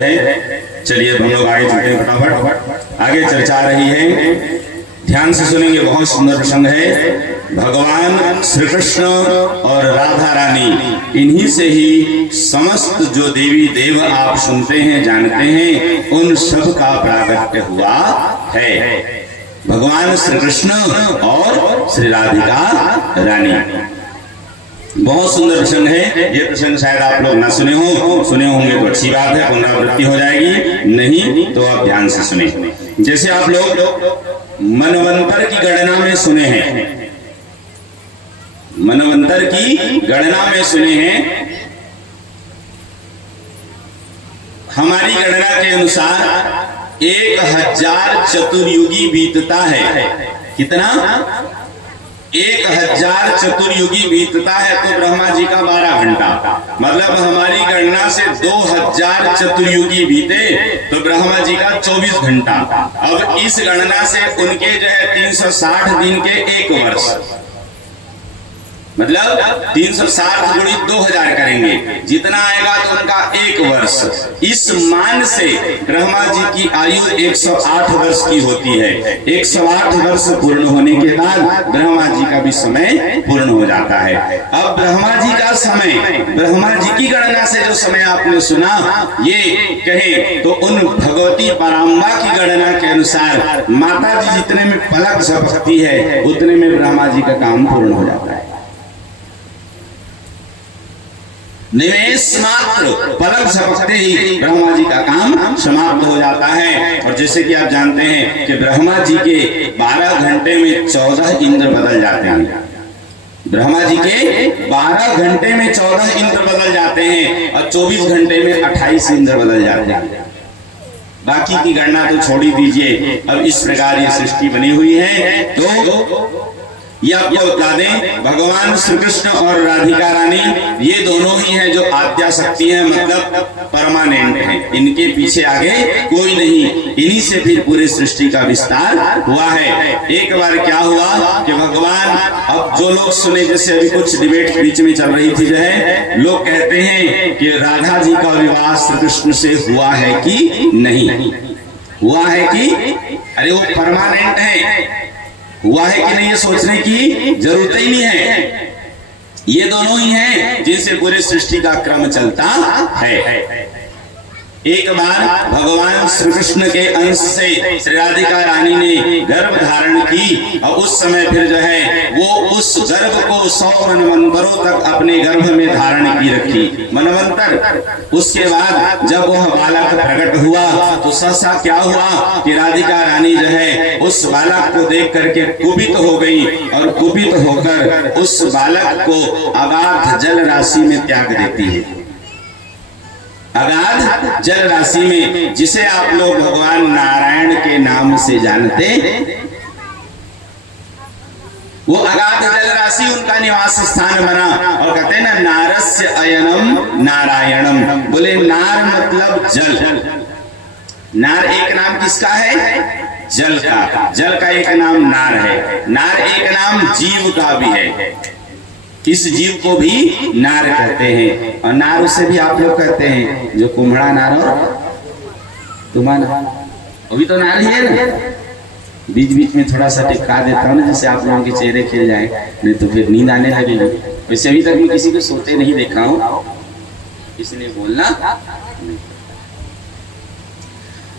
चलिए हम लोग आगे चलते हैं फटाफट। आगे चर्चा रही है, ध्यान से सुनेंगे। बहुत सुंदर प्रसंग है। भगवान श्री कृष्ण और राधा रानी, इन्हीं से ही समस्त जो देवी देव आप सुनते हैं जानते हैं, उन सब का प्राकट्य हुआ है। भगवान श्री कृष्ण और श्री राधिका रानी। बहुत सुंदर प्रसंग है। ये प्रसंग शायद आप लोग ना सुने होंगे तो अच्छी बात है, पुनरावृत्ति हो जाएगी, नहीं तो आप ध्यान से सुने। जैसे आप लोग मनवंतर की गणना में सुने हैं, मनवंतर की गणना में सुने हैं, हमारी गणना के अनुसार 1000 चतुर्युगी बीतता है। कितना? 1000 चतुर्युगी बीतता है तो ब्रह्मा जी का 12 घंटा, मतलब हमारी गणना से 2000 चतुर्युगी बीते तो ब्रह्मा जी का 24 घंटा। अब इस गणना से उनके जो है 360 दिन के 1 वर्ष, मतलब 360 गुणित 2000 करेंगे, जितना आएगा तो उनका 1 वर्ष। इस मान से ब्रह्मा जी की आयु 108 वर्ष की होती है। 108 वर्ष पूर्ण होने के बाद ब्रह्मा जी का भी समय पूर्ण हो जाता है। अब ब्रह्मा जी का समय, ब्रह्मा जी की गणना से जो समय आपने सुना, ये कहें तो उन भगवती पराम्बा की गणना के अनुसार माता जी जितने में पलक झपकती है उतने में ब्रह्मा जी का काम पूर्ण हो जाता है। निमेष मात्र, पलक झपकते ही ब्रह्मा जी का काम समाप्त हो जाता है। और जैसे कि आप जानते हैं कि ब्रह्मा जी के 12 घंटे में 14 इंद्र बदल जाते हैं। ब्रह्मा जी के 12 घंटे में 14 इंद्र बदल जाते हैं और 24 घंटे में 28 इंद्र बदल जाते हैं। बाकी की गणना तो छोड़ ही दीजिए। अब इस प्रकार ये सृष्टि बनी हुई है। तो ये आपको बता दें, भगवान श्री कृष्ण और राधिका रानी ये दोनों ही हैं जो आद्या शक्ति है, मतलब परमानेंट है। इनके पीछे आगे कोई नहीं, इन्हीं से फिर पूरे सृष्टि का विस्तार हुआ है। एक बार क्या हुआ कि भगवान, अब जो लोग सुने, जैसे अभी कुछ डिबेट बीच में चल रही थी, जो है लोग कहते हैं कि राधा जी का विवाह श्री कृष्ण से हुआ है कि नहीं हुआ है कि, अरे वो परमानेंट है, हुआ है कि नहीं ये सोचने की जरूरत ही नहीं है। ये दोनों ही हैं जिनसे पूरे सृष्टि का क्रम चलता है। एक बार भगवान श्री कृष्ण के अंश से श्री राधिका रानी ने गर्भ धारण की और उस समय फिर जो है वो उस गर्भ को 100 मनवंतरों तक अपने गर्भ में धारण की रखी, मनवंतर। उसके बाद जब वह बालक प्रकट हुआ तो सहसा क्या हुआ कि राधिका रानी जो है उस बालक को देख करके कुपित हो गई और कुपित होकर उस बालक को अगाध जल राशि में त्याग देती है। अगाध जल राशि में, जिसे आप लोग भगवान नारायण के नाम से जानते, वो अगाध जल राशि उनका निवास स्थान बना। और कहते हैं ना, नारस्य अयनम नारायणम। बोले नार मतलब जल। नार एक नाम किसका है? जल का। जल का एक नाम नार है। नार एक नाम जीव का भी है। किस जीव को भी नार कहते हैं। और नार उसे भी आप लोग कहते हैं जो कुम्हड़ा नार और तुम्हारा, अभी तो नार ही है ना। बीच बीच में थोड़ा सा टिपका देता हूँ ना, जैसे आप लोगों के चेहरे खिल जाए, नहीं तो फिर नींद आने लगेगी। वैसे अभी तक मैं किसी को सोते नहीं देखा हूँ, इसलिए बोलना।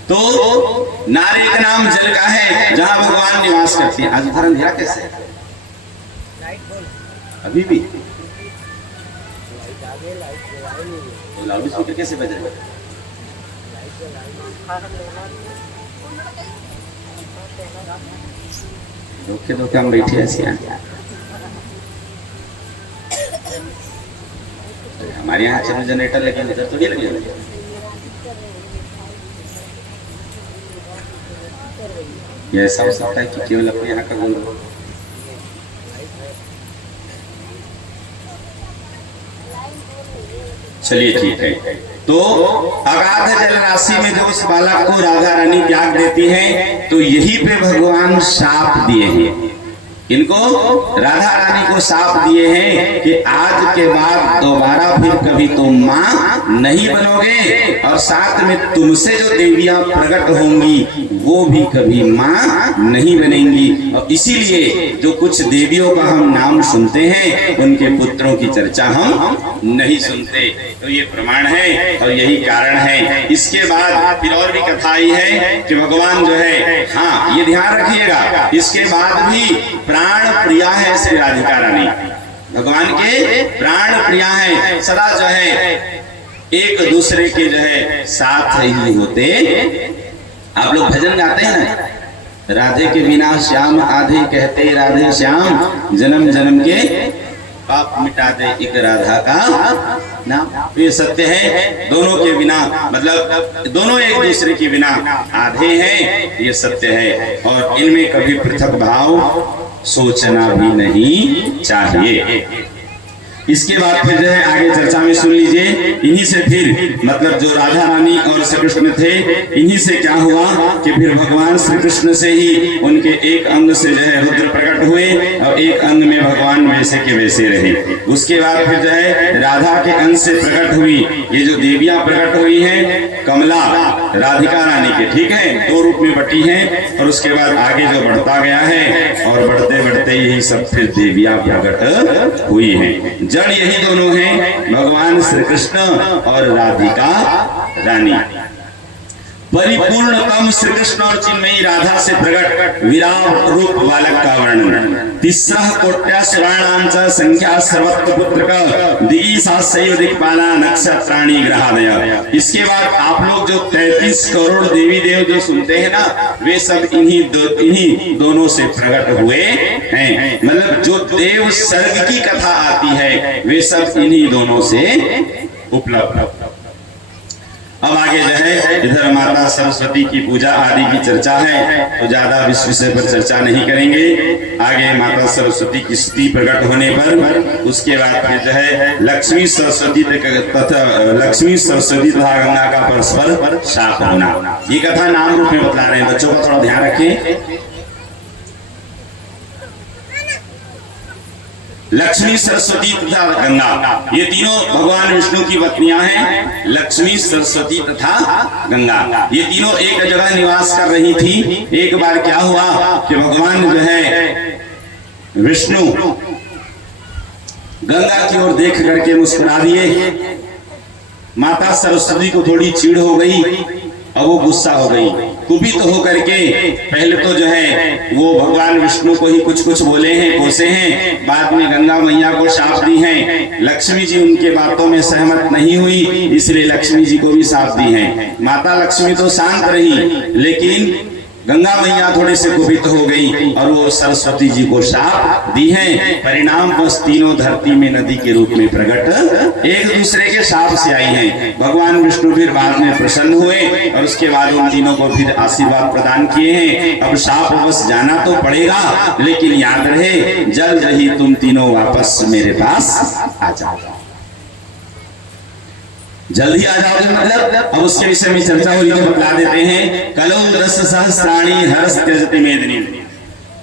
तो नार एक नाम जल का है जहाँ भगवान निवास करते हैं। आज उधर अंधेरा कैसे है? अभी भी तो लाउड स्पीकर कैसे बज रहे? धोखे धोखे हम बैठे ऐसे हैं। हमारे यहाँ चलो जनरेटर लेकिन इधर थोड़ी लगे। ये ऐसा हो सकता है कि केवल अपने यहाँ का गुण। चलिए ठीक है। तो अगाध जल राशि में जो उस बालक को राधा रानी त्याग देती है, तो यही पे भगवान शाप दिए हैं। इनको राधा रानी को साफ दिए हैं कि आज के बाद दोबारा फिर कभी तुम मां नहीं बनोगे, और साथ में तुमसे जो देवियां प्रकट होंगी वो भी कभी मां नहीं बनेंगी। और इसीलिए जो कुछ देवियों का हम नाम सुनते हैं उनके पुत्रों की चर्चा हम नहीं सुनते। तो ये प्रमाण है और यही कारण है। इसके बाद फिर और भी कथा आई है कि भगवान जो है, हाँ ये ध्यान रखिएगा, इसके बाद भी प्राण प्रिया है श्री राधिका रानी, भगवान के प्राण प्रिया है, सदा जो है एक दूसरे के जो है साथ ही होते। आप लोग भजन गाते हैं ना, राधे के बिना श्याम आधे कहते राधे श्याम, जन्म जन्म के पाप मिटा दे एक राधा का नाम। ये सत्य है, दोनों के बिना मतलब दोनों एक दूसरे के बिना आधे हैं, ये सत्य है। और इनमें कभी पृथक भाव सोचना भी नहीं चाहिए। इसके बाद फिर जो है आगे चर्चा में सुन लीजिए, इन्हीं से फिर मतलब जो राधा रानी और श्री कृष्ण थे, इन्हीं से क्या हुआ कि फिर भगवान श्री कृष्ण से ही उनके एक अंग से जो है रुद्र प्रकट हुए और एक अंग में भगवान वैसे के वैसे रहे। उसके बाद फिर जो है राधा के अंग से प्रकट हुई ये जो देवियां प्रकट हुई हैं, कमला राधिका रानी के, ठीक है, दो रूप में बटी हैं। और उसके बाद आगे जो बढ़ता गया है और बढ़ते बढ़ते यही सब फिर देवियां प्रकट हुई हैं। जड़ यही दोनों हैं, भगवान श्री कृष्ण और राधिका रानी। परिपूर्णतम श्री कृष्ण और चिन्मयी राधा से प्रकट विराट रूप बालक का वर्णन। तिस्रः कोट्या सुराणांच संख्या सर्वत्र पुत्रक दिगिसास्यैव दिक्पाला नक्षत्राणि ग्रहादय। इसके बाद आप लोग जो 33 करोड़ देवी देव जो सुनते हैं ना, वे सब इन्हीं दोनों से प्रकट हुए हैं। मतलब जो देव सर्ग की कथा आती है वे सब इन्हीं दोनों से उपलब्ध। अब आगे जो है इधर माता सरस्वती की पूजा आदि की चर्चा है, तो ज्यादा इस विषय पर चर्चा नहीं करेंगे। आगे माता सरस्वती की स्तुति प्रकट होने पर उसके बाद फिर जो है लक्ष्मी सरस्वती तथा गंगा का परस्पर शाप होना, ये कथा नाम रूप में बता रहे हैं। बच्चों का थोड़ा ध्यान रखें। लक्ष्मी सरस्वती तथा गंगा, ये तीनों भगवान विष्णु की पत्नियां हैं। लक्ष्मी सरस्वती तथा गंगा ये तीनों एक जगह निवास कर रही थी। एक बार क्या हुआ कि भगवान जो है विष्णु गंगा की ओर देख करके मुस्कुरा दिए। माता सरस्वती को थोड़ी चिढ़ हो गई और वो गुस्सा हो गई, कुपित तो होकर के पहले तो जो है वो भगवान विष्णु को ही कुछ कुछ बोले हैं, कोसे हैं, बाद में गंगा मैया को शाप दी हैं। लक्ष्मी जी उनके बातों में सहमत नहीं हुई, इसलिए लक्ष्मी जी को भी शाप दी हैं। माता लक्ष्मी तो शांत रही, लेकिन गंगा मैया थोड़े से कुपित हो गई और वो सरस्वती जी को शाप दी है। परिणाम बस तीनों धरती में नदी के रूप में प्रकट एक दूसरे के शाप से आई हैं। भगवान विष्णु फिर बाद में प्रसन्न हुए और उसके बाद उन तीनों को फिर आशीर्वाद प्रदान किए हैं। अब शाप बस जाना तो पड़ेगा, लेकिन याद रहे जल्द ही तुम तीनों वापस मेरे पास आ जाओ, जल्दी आ जाओ। मतलब अब उसके विषय में चर्चा हो रही है, बता देते हैं। कलो रस सहस्राणी हर्ष त्यजति मेदिनी,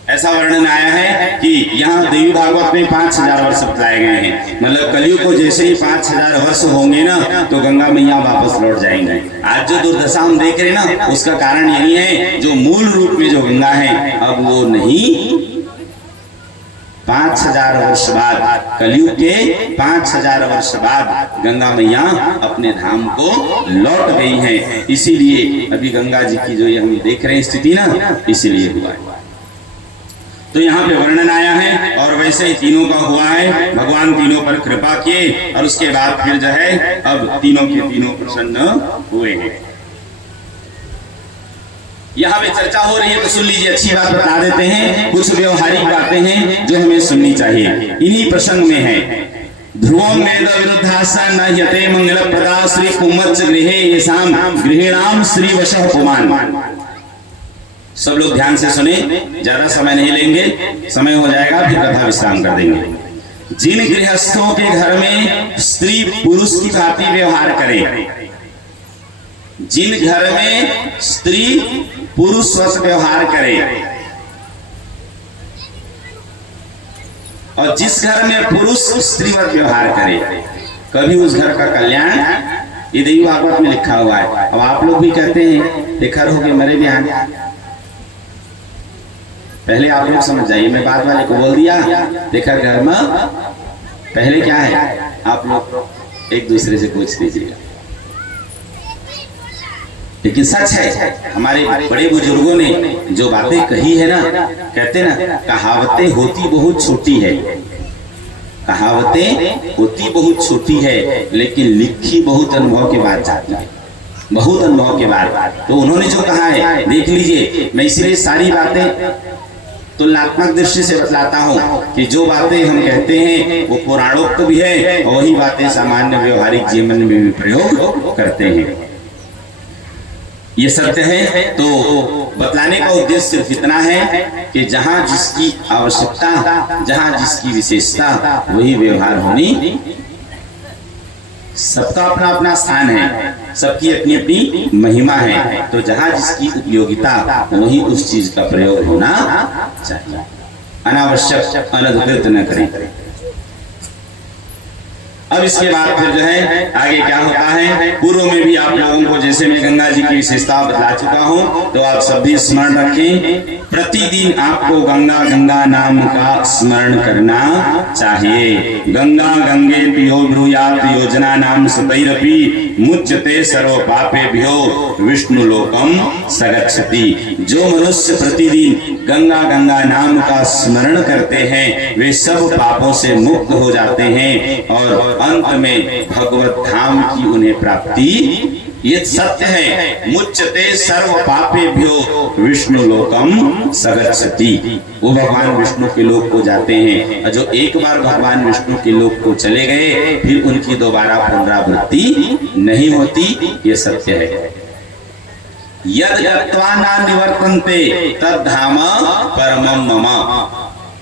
ऐसा वर्णन आया है कि यहाँ देवी भागवत में 5000 वर्ष बताए गए हैं। मतलब कलयुग को जैसे ही 5000 वर्ष होंगे ना, तो गंगा मैया वापस लौट जाएंगे। आज जो दुर्दशा हम देख रहे हैं ना, उसका कारण यही है, जो मूल रूप में जो गंगा है अब वो नहीं। 5000 वर्ष बाद, कलयुग के 5000 वर्ष बाद गंगा मैया अपने धाम को लौट गई हैं। इसीलिए अभी गंगा जी की जो ये हम देख रहे हैं स्थिति ना, इसीलिए हुआ है। तो यहाँ पे वर्णन आया है और वैसे ही तीनों का हुआ है। भगवान तीनों पर कृपा किए और उसके बाद फिर जो है अब तीनों के तीनों प्रसन्न हुए हैं। यहाँ पे चर्चा हो रही है तो सुन लीजिए, अच्छी बात बता देते हैं। कुछ व्यवहारिक बातें हैं जो हमें सुननी चाहिए। इन्हीं प्रसंग में है ध्रुवं वेद विरुद्धासा न यते मंगल प्रदा श्री कुमच्च गृहे येषाम गृहिणाम श्री वशः पुमान। सब लोग ध्यान से सुने, ज्यादा समय नहीं लेंगे, समय हो जाएगा फिर कथा विश्राम कर देंगे। जिन गृहस्थों के घर में स्त्री पुरुष की भांति व्यवहार करे, जिन घर में स्त्री पुरुष व्यवहार करे, और जिस घर में पुरुष स्त्रीवत व्यवहार करे, कभी उस घर का कल्याण, ये देवी भागवत में लिखा हुआ है। अब आप लोग भी कहते हैं देखा हो के मरे भी आगे, पहले आप लोग समझ जाइए, मैं बात वाले को बोल दिया देखा घर में, पहले क्या है आप लोग एक दूसरे से पूछ लीजिएगा। लेकिन सच है, हमारे बड़े बुजुर्गों ने जो बातें कही है ना, कहते ना कहावतें होती बहुत छोटी है, कहावतें होती बहुत छोटी है लेकिन लिखी बहुत अनुभव के बाद जाती है, बहुत अनुभव के बाद। तो उन्होंने जो कहा है देख लीजिए, मैं इसलिए सारी बातें तुलनात्मक दृष्टि से बतलाता हूँ कि जो बातें हम कहते हैं वो पुराणोक्त भी है और वही बातें सामान्य व्यवहारिक जीवन में भी प्रयोग करते हैं। ये सत्य है। तो बतलाने का उद्देश्य सिर्फ इतना है कि जहां जिसकी आवश्यकता, जहां जिसकी विशेषता, वही व्यवहार होनी। सबका अपना अपना स्थान है, सबकी अपनी अपनी महिमा है, तो जहां जिसकी उपयोगिता वही उस चीज का प्रयोग होना चाहिए, अनावश्यक अनधिकृत न करें। अब इसके बाद फिर जो है आगे क्या होता है, पूर्व में भी आप लोगों को जैसे मैं गंगा जी की विशेषता बता चुका हूँ, तो आप सब भी स्मरण रखें, प्रतिदिन आपको गंगा गंगा नाम का स्मरण करना चाहिए। गंगा गंगे पियो ब्रूयात योजना नाम सतैरपि मुच्यते सर्व पापेभ्यो विष्णु लोकम सगच्छति। जो मनुष्य प्रतिदिन गंगा गंगा नाम का स्मरण करते हैं वे सब पापों से मुक्त हो जाते हैं और अंत में भगवत धाम की उन्हें प्राप्ति। ये सत्य है, मुच्यते सर्व पापेभ्यो विष्णु लोकम सगच्छति। वो भगवान विष्णु के लोक को जाते हैं और जो एक बार भगवान विष्णु के लोक को चले गए फिर उनकी दोबारा पुनरावृत्ति नहीं होती, ये सत्य है। यद गत्वा न निवर्तन्ते तद्धाम परमं मम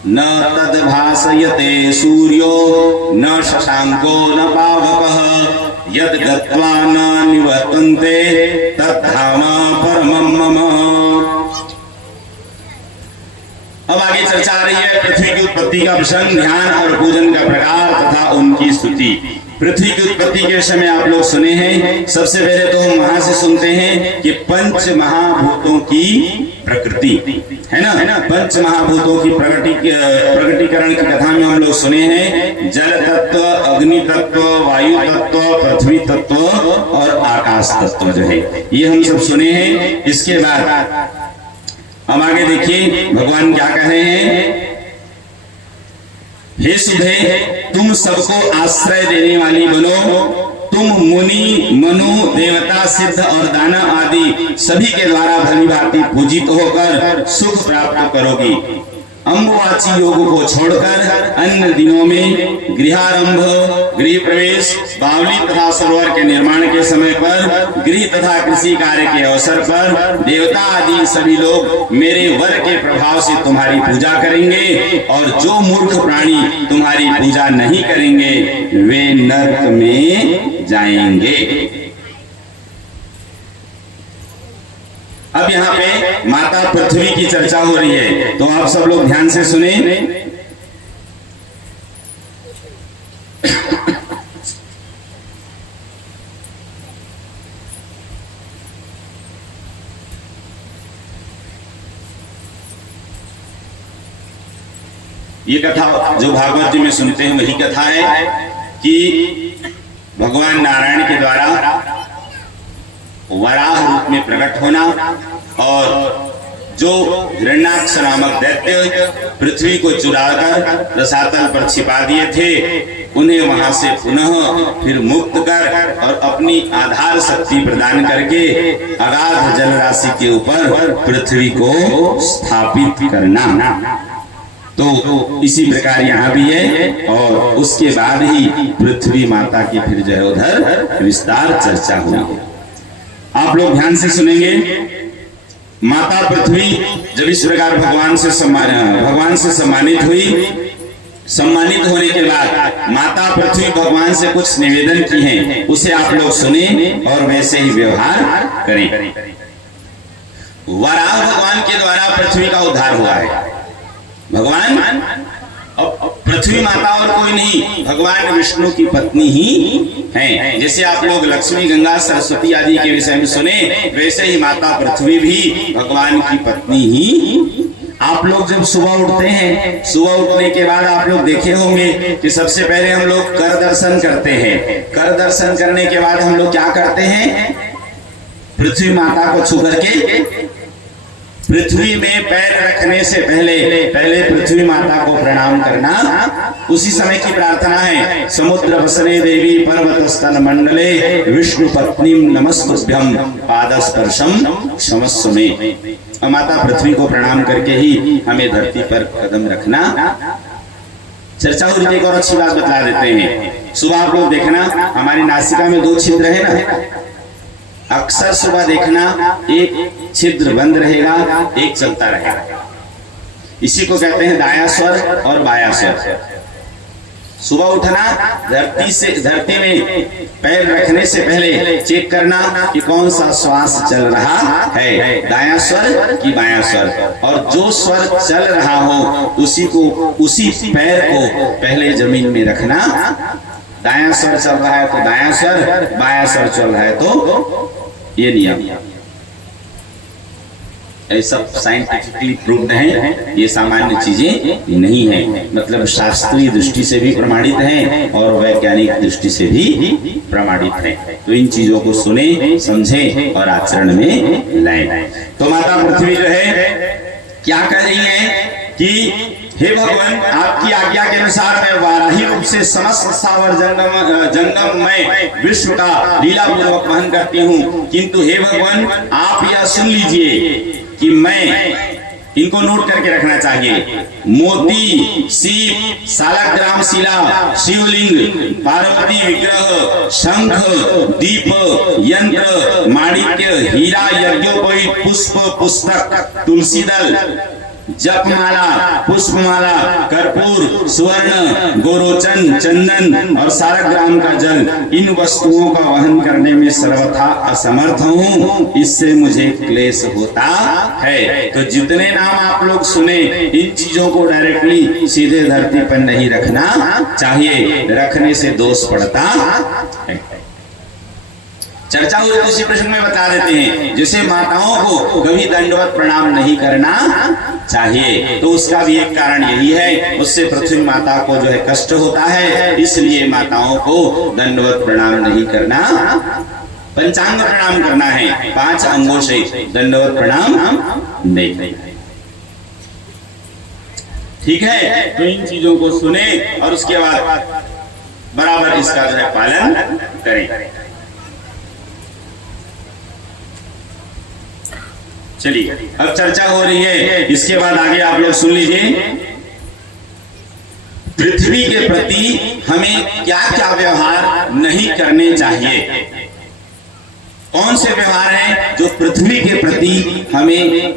न तद्भासयते सूर्यो न शशांको न पावकः यद गत्वा न निवर्तन्ते तद्धाम परमं मम। अब आगे चर्चा आ रही है पृथ्वी की उत्पत्ति का प्रसंग, ध्यान और पूजन का प्रकार तथा उनकी स्तुति। पृथ्वी की उत्पत्ति के विषय में आप लोग सुने हैं। सबसे पहले तो हम वहां से सुनते हैं कि पंच महाभूतों की प्रकृति है ना, पंच महाभूतों की प्रकटीकरण की कथा में हम लोग सुने हैं जल तत्व, अग्नि तत्व, वायु तत्व, पृथ्वी तत्व और आकाश तत्व जो है ये हम सब सुने हैं। इसके बाद हम आगे देखिए भगवान क्या कह रहे हैं, हे सुधे तुम सबको आश्रय देने वाली बनो, तुम मुनि मनु देवता सिद्ध और दानव आदि सभी के द्वारा भली भांति पूजित होकर सुख प्राप्त करोगी। अम्बुवाची योग को छोड़कर अन्य दिनों में गृहारंभ, गृह प्रवेश, बावली तथा सरोवर के निर्माण के समय पर, गृह तथा कृषि कार्य के अवसर पर देवता आदि सभी लोग मेरे वर के प्रभाव से तुम्हारी पूजा करेंगे और जो मूर्ख प्राणी तुम्हारी पूजा नहीं करेंगे वे नरक में जाएंगे। अब यहाँ पे माता पृथ्वी की चर्चा हो रही है, तो आप सब लोग ध्यान से सुने। ये कथा जो भागवत जी में सुनते हैं वही कथा है कि भगवान नारायण के द्वारा वराह रूप में प्रकट होना और जो हिरण्याक्ष नामक दैत्य पृथ्वी को चुराकर रसातल पर छिपा दिए थे उन्हें वहां से पुनः फिर मुक्त कर और अपनी आधार शक्ति प्रदान करके अगाध जल राशि के ऊपर पृथ्वी को स्थापित करना। तो इसी प्रकार यहाँ भी है और उसके बाद ही पृथ्वी माता की फिर जो है उधर विस्तार चर्चा हुई। आप लोग ध्यान से सुनेंगे। माता पृथ्वी जब इस प्रकार भगवान से सम्मानित हुई, सम्मानित होने के बाद माता पृथ्वी भगवान से कुछ निवेदन की है, उसे आप लोग सुने और वैसे ही व्यवहार करें। वराह भगवान के द्वारा पृथ्वी का उद्धार हुआ है। भगवान अब पृथ्वी माता और कोई नहीं, भगवान विष्णु की पत्नी ही है। जैसे आप लोग लक्ष्मी, गंगा, सरस्वती आदि के विषय में सुने, वैसे ही माता पृथ्वी भी भगवान की पत्नी ही। आप लोग जब सुबह उठते हैं, सुबह उठने के बाद आप लोग देखे होंगे कि सबसे पहले हम लोग कर दर्शन करते हैं। कर दर्शन करने के बाद हम लोग क्या करते हैं? पृथ्वी माता को छू करके पृथ्वी में पैर रखने से पहले पृथ्वी माता को प्रणाम करना। उसी समय की प्रार्थना है, समुद्र वसने देवी पर्वत स्तन मंडले विष्णु पत्नी नमस्तुभ्यं पादस्पर्शम क्षमस्व में। माता पृथ्वी को प्रणाम करके ही हमें धरती पर कदम रखना। चर्चा हो रही, एक और अच्छी बात बता देते हैं। सुबह आप लोग देखना, हमारी नासिका में 2 छिद्र है ना, अक्सर सुबह देखना एक छिद्र बंद रहेगा, एक चलता रहेगा। इसी को कहते हैं दाया स्वर और बाया स्वर। सुबह उठना, धरती में पैर रखने से पहले चेक करना कि कौन सा श्वास चल रहा है, दाया स्वर कि बाया स्वर। और जो स्वर चल रहा हो उसी पैर को पहले जमीन में रखना। दाया स्वर चल रहा है तो दाया स्वर, बाया स्वर चल रहा है तो ये नियम। ये सब साइंटिफिकली प्रूव्ड है, ये सामान्य चीजें नहीं है, मतलब शास्त्रीय दृष्टि से भी प्रमाणित है और वैज्ञानिक दृष्टि से भी प्रमाणित है। तो इन चीजों को सुने, समझे और आचरण में लाए। तो माता पृथ्वी जो है क्या कह रही है कि हे भगवान, आपकी आज्ञा के अनुसार मैं वाराही रूप से समस्त सावर जंगम में विश्व का लीला पूर्वक वहन करती हूँ। किंतु हे भगवान, आप यह सुन लीजिए कि मैं, इनको नोट करके रखना चाहिए, मोती, सीप, सालग्राम शिला, शिवलिंग, पार्वती विग्रह, शंख, दीप, यंत्र, माणिक्य, हीरा, यज्ञोपवीत, पुष्प, पुस्तक, तुलसी दल, जपमाला, पुष्पमाला, कर्पूर, सुवर्ण, गोरोचन, चंदन और सालग्राम का जल, इन वस्तुओं का वहन करने में सर्वथा असमर्थ हूँ, इससे मुझे क्लेश होता है। तो जितने नाम आप लोग सुने, इन चीजों को डायरेक्टली सीधे धरती पर नहीं रखना चाहिए, रखने से दोष पड़ता है। चर्चा हो उसी प्रश्न में बता देते हैं, जैसे माताओं को कभी दंडवत प्रणाम नहीं करना चाहिए, तो उसका भी एक कारण यही है, उससे पृथ्वी माता को जो है कष्ट होता है, इसलिए माताओं को दंडवत प्रणाम नहीं करना, पंचांग प्रणाम करना है, 5 अंगों से, दंडवत प्रणाम नहीं। ठीक है, तो इन चीजों को सुने और उसके बाद बराबर इसका जो है पालन करें। चलिए, अब चर्चा हो रही है, इसके बाद आगे आप लोग सुन लीजिए। पृथ्वी के प्रति हमें क्या क्या व्यवहार नहीं करने चाहिए। कौन से व्यवहार हैं जो पृथ्वी के प्रति हमें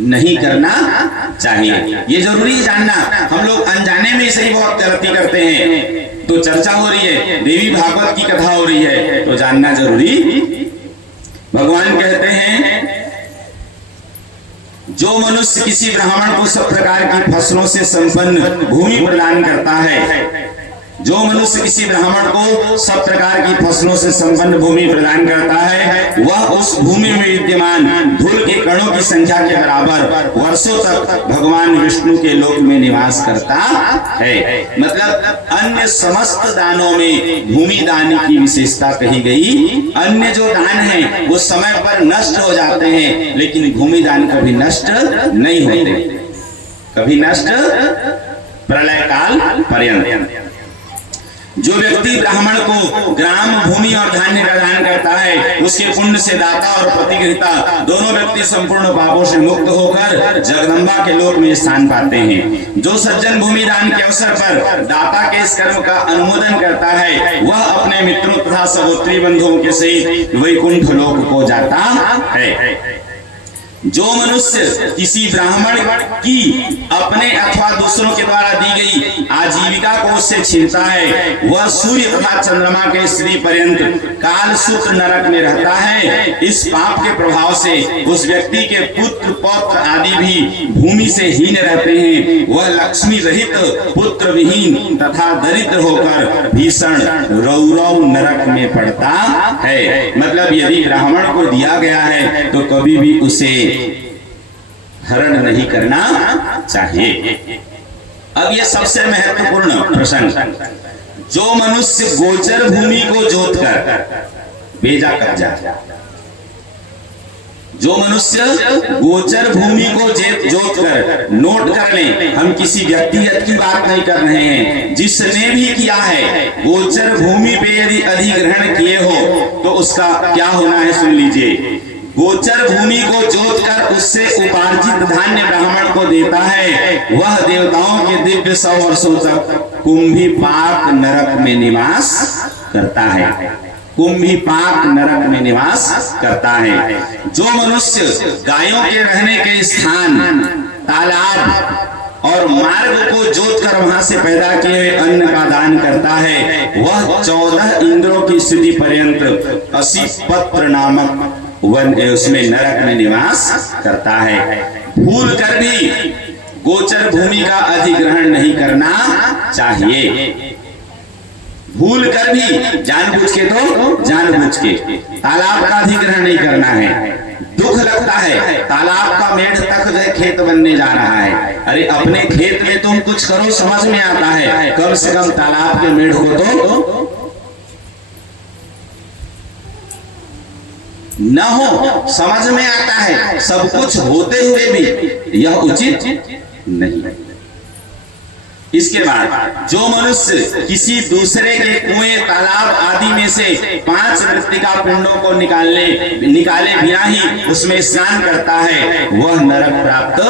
नहीं करना चाहिए, ये जरूरी जानना। हम लोग अनजाने में से ही बहुत गलती करते हैं। तो चर्चा हो रही है, देवी भागवत की कथा हो रही है, तो जानना जरूरी। भगवान कहते हैं, जो मनुष्य किसी ब्राह्मण को सब प्रकार की फसलों से संपन्न भूमि प्रदान करता है, जो मनुष्य किसी ब्राह्मण को सब प्रकार की फसलों से संपन्न भूमि प्रदान करता है, वह उस भूमि में विद्यमान धूल के कणों की संख्या के बराबर वर्षों तक भगवान विष्णु के लोक में निवास करता है। मतलब अन्य समस्त दानों में भूमि दान की विशेषता कही गई। अन्य जो दान है वो समय पर नष्ट हो जाते हैं, लेकिन भूमि दान कभी नष्ट नहीं होते, कभी नष्ट प्रलय काल पर्यंत। जो व्यक्ति ब्राह्मण को ग्राम, भूमि और धान्य प्रदान करता है, उसके पुण्य से दाता और प्रतिग्रहिता दोनों व्यक्ति संपूर्ण पापों से मुक्त होकर जगदम्बा के लोक में स्थान पाते हैं। जो सज्जन भूमि दान के अवसर पर दाता के इस कर्म का अनुमोदन करता है, वह अपने मित्रों तथा सहोदरी बंधुओं के सहित वैकुंठ लोक को जाता है। जो मनुष्य किसी ब्राह्मण की अपने अथवा दूसरों के द्वारा दी गई आजीविका को उससे छीनता है, वह सूर्य तथा चंद्रमा के स्त्री पर्यंत कालसूत नरक में रहता है। इस पाप के प्रभाव से उस व्यक्ति के पुत्र पौत्र आदि भी भूमि से हीन रहते हैं। वह लक्ष्मी रहित, पुत्र विहीन तथा दरिद्र होकर भीषण रौरव नरक में पड़ता है। मतलब यदि ब्राह्मण को दिया गया है तो कभी भी उसे हरण नहीं करना चाहिए। अब ये सबसे महत्वपूर्ण प्रश्न, जो मनुष्य गोचर भूमि को जोतकर बेजा कब्जा, जो मनुष्य गोचर भूमि को जोतकर, नोट कर लें, हम किसी व्यक्तिगत की बात नहीं कर रहे हैं, जिसने भी किया है गोचर भूमि पे यदि अधिग्रहण किए हो तो उसका क्या होना है सुन लीजिए। गोचर भूमि को जोतकर उससे उपार्जित धान्य ब्राह्मण को देता है, वह देवताओं के दिव्य 100 वर्षों तक कुंभीपाक नरक में निवास करता है। कुंभीपाक नरक में निवास करता है। जो मनुष्य गायों के रहने के स्थान, तालाब और मार्ग को जोतकर वहां से पैदा किए हुए अन्न का दान करता है, वह 14 इंद्रों की स्थिति पर्यंत असीपत्र नामक वन उसमें नरक में निवास करता है। भूल कर भी गोचर भूमि का अधिग्रहण नहीं करना चाहिए। भूल कर भी, जानबूझ के तो जानबूझ के तालाब का अधिग्रहण नहीं करना है। दुख लगता है, तालाब का मेढ़ तक जो खेत बनने जा रहा है। अरे अपने खेत में तुम कुछ करो, समझ में आता है, कम से कम तालाब के मेढ़ को तो न हो, समझ में आता है। सब कुछ होते हुए भी यह उचित नहीं। इसके बाद जो मनुष्य किसी दूसरे के कुएं, तालाब आदि में से 5 मृत्तिका पिंडों को निकाले बिना ही उसमें स्नान करता है, वह नरक प्राप्त।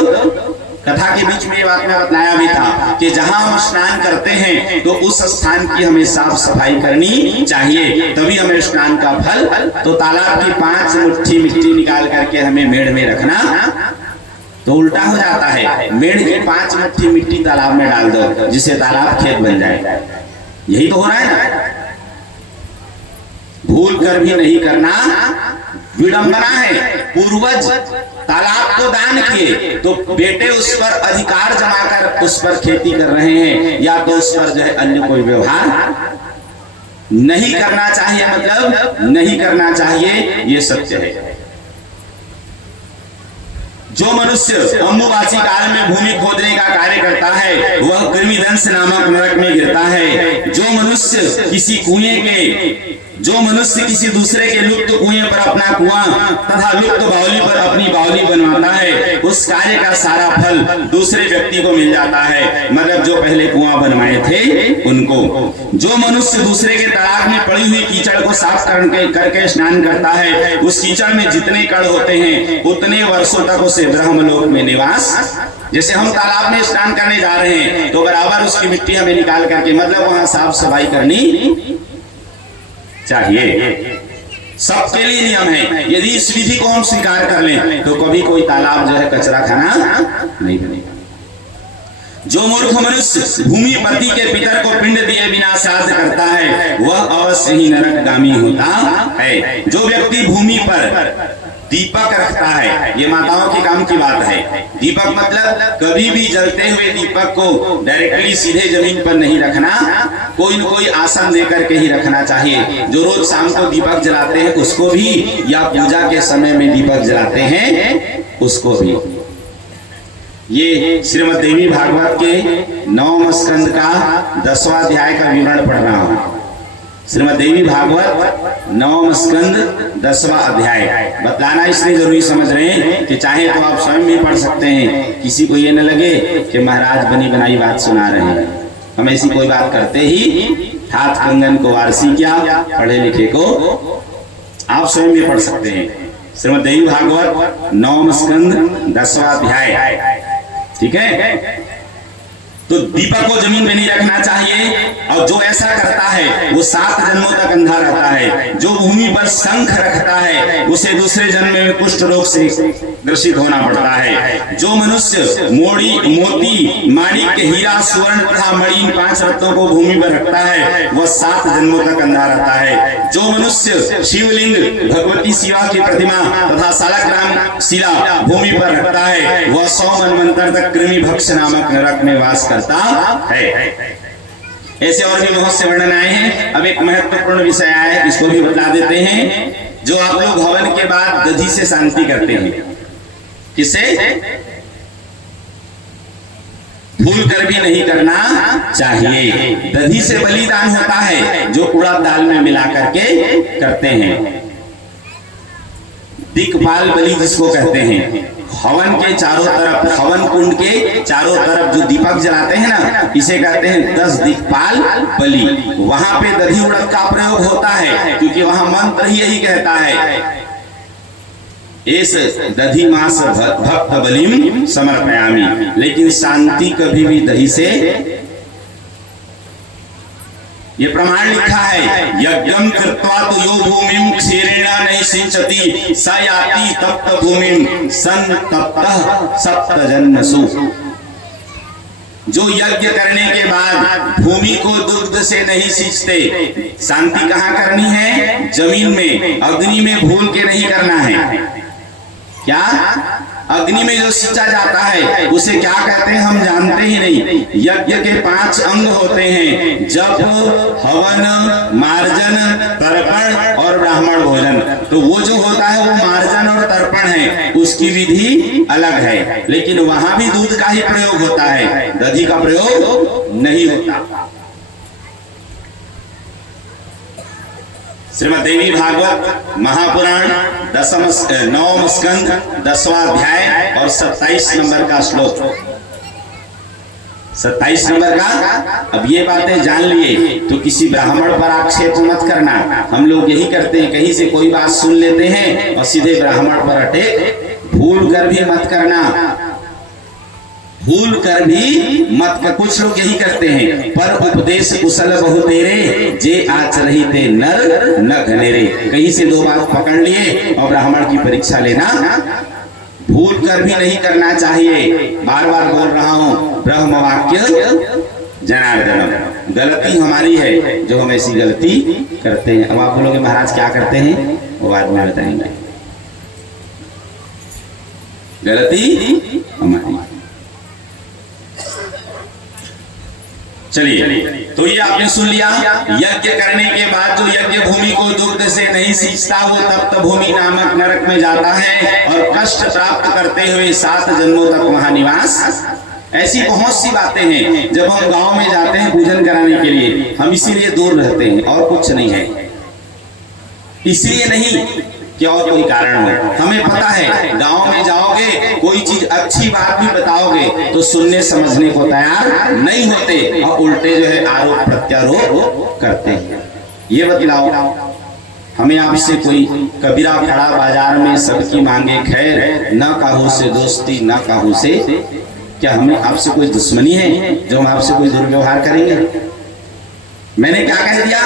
कथा के बीच में ये बात में बताया भी था कि जहां हम स्नान करते हैं तो उस स्थान की हमें साफ सफाई करनी चाहिए, तभी हमें स्नान का फल। तो तालाब की 5 मुट्ठी मिट्टी निकाल करके हमें मेढ़ में रखना तो उल्टा हो जाता है। मेढ़ की 5 मुट्ठी मिट्टी तालाब में डाल दो जिससे तालाब खेत बन जाए। यही तो हो रहा है ना। भूल कर भी नहीं करना विडंबना है। पूर्वज तालाब को दान किए तो बेटे उस पर अधिकार जमा कर उस पर खेती कर रहे हैं, या तो उस पर जो है अन्य कोई व्यवहार नहीं करना चाहिए, मतलब नहीं करना चाहिए, ये सत्य है। जो मनुष्य अम्बुवासी काल में भूमि खोदने का कार्य करता है वह कृमिदंश नामक नरक में गिरता है। जो मनुष्य किसी दूसरे के लुप्त कुएं पर अपना कुआं तथा लुप्त बावली पर अपनी बावली बनवाता है, उस कार्य का सारा फल दूसरे व्यक्ति को मिल जाता है, मतलब जो पहले कुआं बनवाए थे उनको। जो मनुष्य दूसरे के तालाब में पड़ी हुई कीचड़ को साफ करके स्नान करता है, उस कीचड़ में जितने कण होते हैं उतने वर्षों तक उसे ब्रह्मलोक में निवास। जैसे हम तालाब में स्नान करने जा रहे हैं तो बराबर उसकी मिट्टी हमें निकाल करके, मतलब वहां साफ सफाई करनी चाहिए। सबके लिए नियम है। यदि इस विधि को हम स्वीकार कर लें तो कभी कोई तालाब जो है कचरा खाना नहीं बनेगा। जो मूर्ख मनुष्य भूमि पति के पितर को पिंड दिए बिना श्राद्ध करता है वह अवश्य ही नरकगामी होता है। जो व्यक्ति भूमि पर दीपक रखता है, ये माताओं के काम की बात है। दीपक मतलब कभी भी जलते हुए दीपक को डायरेक्टली सीधे जमीन पर नहीं रखना, कोई न कोई आसन देकर के ही रखना चाहिए। जो रोज शाम को दीपक जलाते हैं उसको भी, या पूजा के समय में दीपक जलाते हैं उसको भी। ये श्रीमद् देवी भागवत के 9वें स्कंद का 10वां अध्याय का विवरण पढ़ रहा हूँ। श्रीमद् देवी भागवत 9वां स्कंद 10वां अध्याय। बतलाना इसलिए जरूरी समझ रहे हैं कि चाहे तो आप स्वयं भी पढ़ सकते हैं, किसी को ये न लगे कि महाराज बनी बनाई बात सुना रहे हैं। हम ऐसी कोई बात करते ही हाथ कंगन को वारसी क्या, पढ़े लिखे को आप स्वयं भी पढ़ सकते हैं। श्रीमद् देवी भागवत 9वां स्कंद 10वां अध्याय, ठीक है। तो दीपक को जमीन पे नहीं रखना चाहिए, और जो ऐसा करता है वो 7 जन्मों तक अंधा रहता है। जो भूमि पर शंख रखता है उसे दूसरे जन्म में कुष्ठ रोग से ग्रसित होना पड़ता है। जो मनुष्य मोती, माणिक्य, हीरा, स्वर्ण तथा मणि 5 रत्नों को भूमि पर रखता है वह 7 जन्मों तक अंधा रहता है। जो मनुष्य शिवलिंग, भगवती शिवा की प्रतिमा तथा सालग्राम शिला भूमि पर रखता है वह 100 मनवंतर तक कृमि भक्ष नामक नरक में वास करता है। ऐसे और भी बहुत से वर्णन आए हैं। अब एक महत्वपूर्ण विषय आया है, इसको भी बता देते हैं। जो आप लोग हवन के बाद दधी से शांति करते हैं, किसे भूल कर भी नहीं करना चाहिए। दधी से बलिदान होता है जो उड़द दाल में मिला करके करते हैं। दिक्पाल बलि जिसको कहते हैं, हवन के चारों तरफ, हवन कुंड के चारों तरफ जो दीपक जलाते हैं ना, इसे कहते हैं 10 दिक्पाल बलि। वहां पे दधी उड़द का प्रयोग होता है क्योंकि वहां मंत्र ही यही कहता है, इस दधी मास भक्त बलिम समर्पयामि। लेकिन शांति कभी भी दही से, ये प्रमाण लिखा है, यज्ञम कृत्वा तो यो भूमिम क्षीरेण नहीं सिंचति स याति तप्त भूमिम संतप्तः सप्त जन्मसु। जो यज्ञ करने के बाद भूमि को दुग्ध से नहीं सींचते, शांति कहाँ करनी है? जमीन में, अग्नि में भूल के नहीं करना है। क्या अग्नि में जो सींचा जाता है उसे क्या कहते हैं हम जानते ही नहीं। यज्ञ के 5 अंग होते हैं, जप, हवन, मार्जन, तर्पण और ब्राह्मण भोजन। तो वो जो होता है वो मार्जन और तर्पण है, उसकी विधि अलग है। लेकिन वहां भी दूध का ही प्रयोग होता है, दधी का प्रयोग नहीं होता। श्रीमद् देवी भागवत महापुराण 9वां स्कंद 10वां अध्याय और 27 नंबर का श्लोक, 27 नंबर का। अब ये बातें जान लिए तो किसी ब्राह्मण पर आक्षेप मत करना। हम लोग यही करते हैं, कहीं से कोई बात सुन लेते हैं और सीधे ब्राह्मण पर अटैक भूल कर भी मत करना, भूल कर भी मत कर। कुछ लोग यही करते हैं, पर उपदेश कुशल बहु तेरे जे आचरहि ते नर न घनेरे। कहीं से 2 बात पकड़ लिए और ब्राह्मण की परीक्षा लेना भूल कर भी नहीं करना चाहिए। बार बार बोल रहा हूं, ब्रह्म वाक्य जनार्दनम। गलती हमारी है जो हम ऐसी गलती करते हैं। अब आप बोलोगे महाराज क्या करते हैं, वो बाद में बताएंगे। गलती हमारी। चलिए, तो ये आपने सुन लिया, यज्ञ करने के बाद जो यज्ञ भूमि को दुग्ध से नहीं सींचता वो तप्त भूमि नामक नरक में जाता है और कष्ट प्राप्त करते हुए 7 जन्मों तक वहां निवास। ऐसी बहुत सी बातें हैं। जब हम गांव में जाते हैं पूजन कराने के लिए, हम इसीलिए दूर रहते हैं और कुछ नहीं है। इसलिए नहीं कि और कोई कारण हो, हमें पता है गांव में जाओगे कोई चीज अच्छी बात भी बताओगे तो सुनने समझने को तैयार नहीं होते और उल्टे जो है आरोप प्रत्यारोप करते हैं। ये बतलाओ, हमें आपसे कोई कबीरा खड़ा बाजार में सबकी मांगे खैर, न काहू से दोस्ती न काहू से, क्या हमें आपसे कोई दुश्मनी है जो हम आपसे कोई दुर्व्यवहार करेंगे? मैंने क्या कह दिया?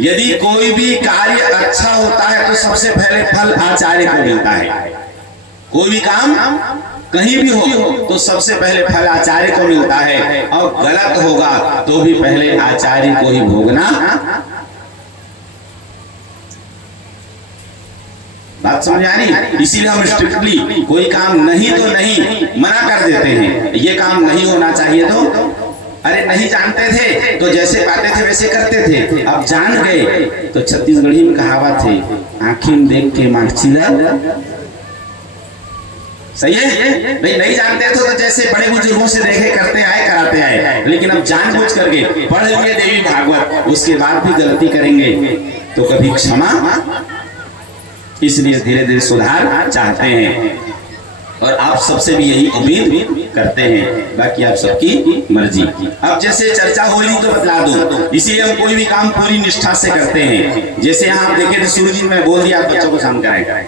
यदि कोई भी कार्य अच्छा होता है तो सबसे पहले फल आचार्य को मिलता है। कोई भी काम कहीं भी हो तो सबसे पहले फल आचार्य को मिलता है, और गलत होगा तो भी पहले आचार्य को ही भोगना। बात समझ आ रही? इसीलिए हम स्ट्रिक्टली कोई काम नहीं तो नहीं मना कर देते हैं। ये काम नहीं होना चाहिए तो अरे नहीं जानते थे तो जैसे पाते थे वैसे करते थे, अब जान गए तो छत्तीसगढ़ी में कहावत है, आंखें में देख के मार्ची। सही है भाई, नहीं जानते थे तो जैसे बड़े बुजुर्गों से देखे करते आए कराते आए, लेकिन अब जानबूझ करके पढ़ लिए देवी भागवत, उसके बाद भी गलती करेंगे तो कभी क्षमा। इसलिए धीरे धीरे सुधार चाहते हैं और आप सबसे भी यही उम्मीद करते हैं, बाकी आप सबकी मर्जी। अब जैसे चर्चा हो रही तो बतला दूं, इसीलिए हम कोई भी काम पूरी निष्ठा से करते हैं। जैसे यहाँ आप देखे थे सूर्य जी में बोल दिया बच्चों को शांत कराएं।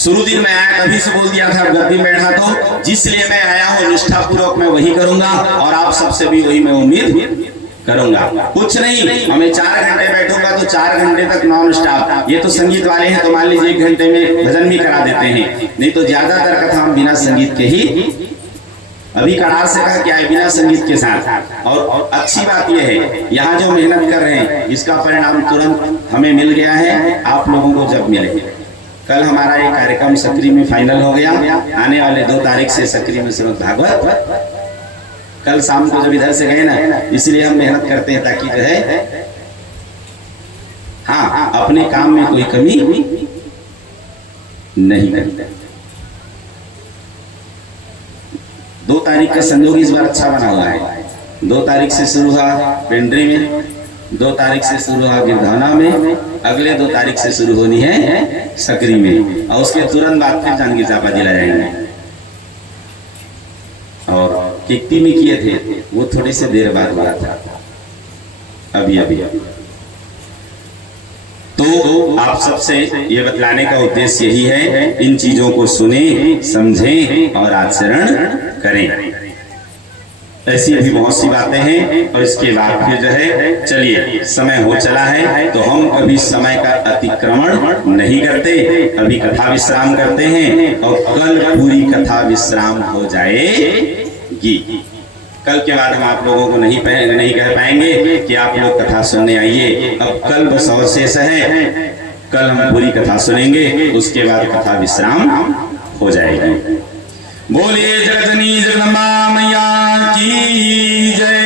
शुरू दिन में आया कभी से बोल दिया था, अब भी बैठा तो जिसलिए मैं आया हूँ निष्ठा पूर्वक मैं वही करूंगा और आप सबसे भी वही मैं उम्मीद करूंगा। कुछ नहीं, हमें 4 घंटे बैठूंगा तो 4 घंटे तक नॉन स्टॉप। ये तो संगीत वाले हैं तो मान लीजिए 1 घंटे में भजन भी करा देते हैं, नहीं तो ज्यादातर कथा हम बिना संगीत के ही, अभी कड़ार से कहा क्या है, बिना संगीत के साथ। और अच्छी बात यह है यहाँ जो मेहनत कर रहे हैं इसका परिणाम तुरंत हमें मिल गया है, आप लोगों को जब मिले। कल हमारा एक कार्यक्रम सकरी में फाइनल हो गया, आने वाले 2 तारीख से सकरी में श्रीमद् भागवत। कल शाम को जब इधर से गए ना, इसलिए हम मेहनत करते हैं ताकि जो है हाँ अपने काम में कोई कमी नहीं करते। 2 तारीख का संयोग इस बार अच्छा बना हुआ है। 2 तारीख से शुरू हुआ पेंड्री में, 2 तारीख से शुरू हुआ गिरधौना में, अगले 2 तारीख से शुरू होनी है सकरी में, और उसके तुरंत बाद फिर जांजगीर चांपा जिला जाएंगे। और किक्ति में किए थे वो थोड़ी से देर बाद हुआ था, अभी तो आप सबसे ये बतलाने का उद्देश्य यही है, इन चीजों को सुने, समझें और आचरण करें। ऐसी भी बहुत सी बातें हैं। और इसके बाद फिर जो है चलिए समय हो चला है तो हम कभी समय का अतिक्रमण नहीं करते, अभी कथा विश्राम करते हैं और कल पूरी कथा विश्राम हो जाएगी। कल के बाद हम आप लोगों को नहीं कह पाएंगे कि आप लोग कथा सुनने आइए। अब कल बस और शेष है, कल हम पूरी कथा सुनेंगे, उसके बाद कथा विश्राम हो जाएगी। बोलिए जगजननी जगदम्बा मैया की जय।